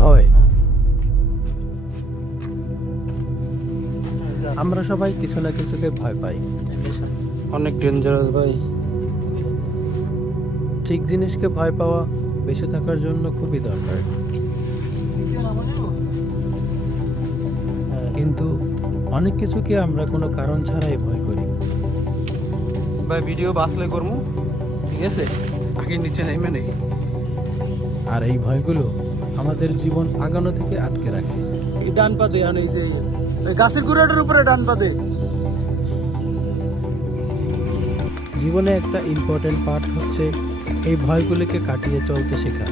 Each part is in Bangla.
ভয়। আমরা সবাই কিছু না কিছুকে ভয় পাই। অনেক ডেঞ্জারাস ভাই। ঠিক জিনিসকে ভয় পাওয়া বেঁচে থাকার জন্য খুবই দরকার। কিন্তু অনেক কিছুকে আমরা কোনো কারণ ছাড়াই ভয় করি। ভাই ভিডিও বাসলে করমু, ঠিক আছে, আগে নিচে নেমে নেই। আর এই ভয়গুলো আমাদের জীবন আগানো থেকে আটকে রাখে। এই ডান পা দে, এই যে এই গাছের গুড়াটার উপরে ডান পা দে। জীবনে একটা ইম্পর্টেন্ট পার্ট হচ্ছে এই ভয়গুলিকে কাটিয়ে চলতে শেখা,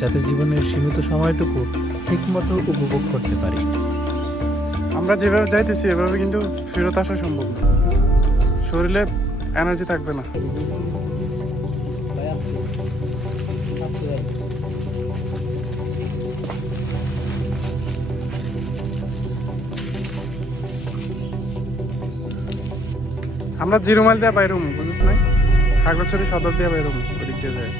যাতে জীবনের সীমিত সময়টুকু ঠিকমতো উপভোগ করতে পারি। আমরা যেভাবে যাইতেছি এভাবে কিন্তু ফেরত আসা সম্ভব না, শরীরে এনার্জি থাকবে না। আমরা 0 মাইল দিয়ে বাইরুম, বুঝিস নাই, খাগড়াছড়ি সদর দিয়ে বাইরুম, ওদিক দিয়ে যায়।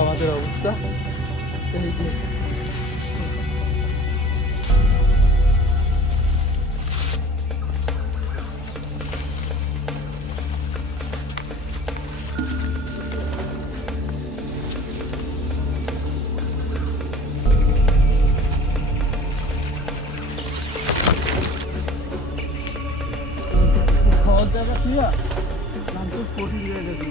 আমাদের অবস্থা এই যে খাওয়া জায়গা দিয়া নাম তো কোটি দিয়ে গেছি।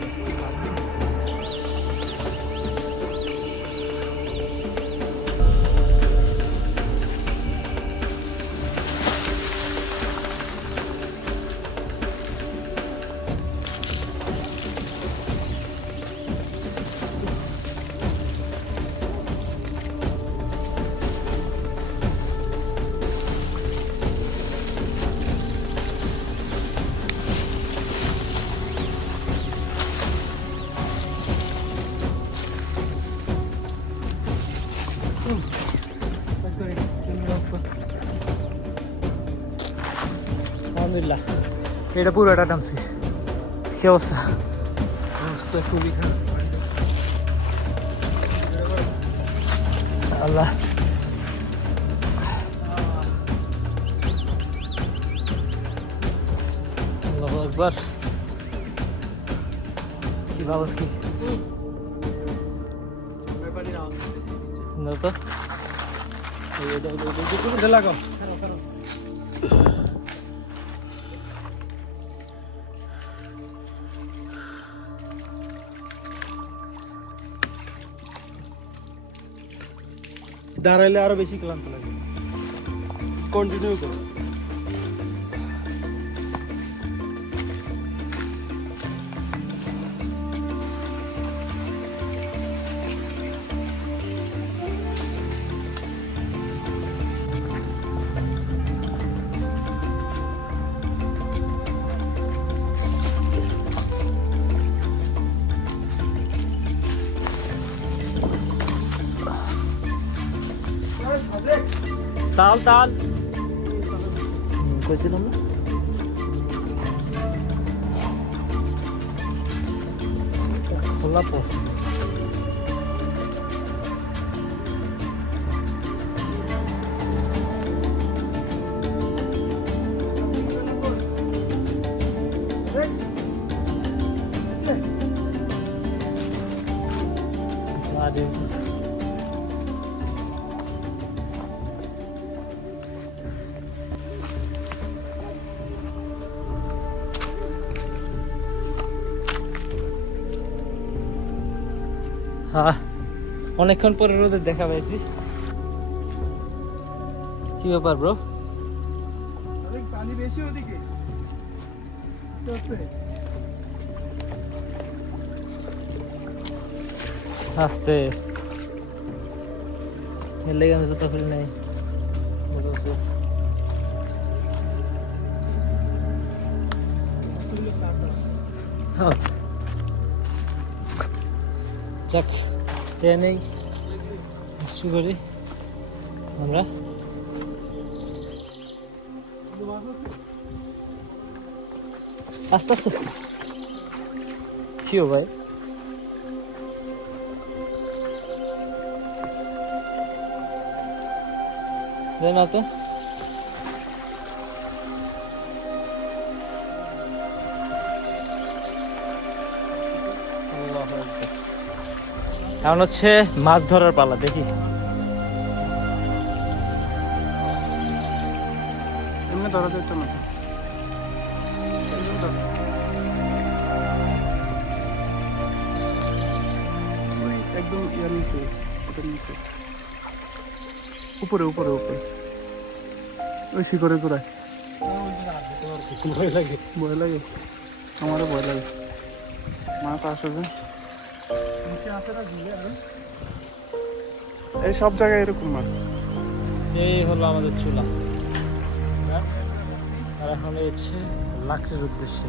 আলহামদুলিল্লাহ, এটা পুরোটা নামছি। কি অবস্থা? অবস্থা খুবই খারাপ। আল্লাহ, আল্লাহু আকবার। কি ভাবছ কি না তো? লাগাও দাঁড়াইলে আরো বেশি ক্লান্ত লাগে। কন্টিনিউ করো। তাল তাল কইছিলাম না? খোলা পোস্ট হ্যাঁ, অনেকক্ষণ পরে রোদের দেখা পাইছি। কি ব্যাপার ব্রো? পানি বেশি ওদিকে আস্তে এর লেগে আমি জুতা খুলি নাই। বুঝছো? হ্যাঁ, যাক ট্রেনেই শুরু করি আমরা। আস্তে আস্তে কিও ভাই না তো এখন হচ্ছে মাছ ধরার পালা দেখি এমনি ধরা যেত না একদম ইয়ার নিচে ওটার নিচে উপরে উপরে উপরে ওই শিকড়ে ঘুরায় ভয় লাগে। ভয় লাগে আমারও ভয় লাগে মাছ আসে যে এই সব জায়গায় এরকম মাছ এই হলো আমাদের চুলা আর এখন হচ্ছে লাকড়ির উদ্দেশ্যে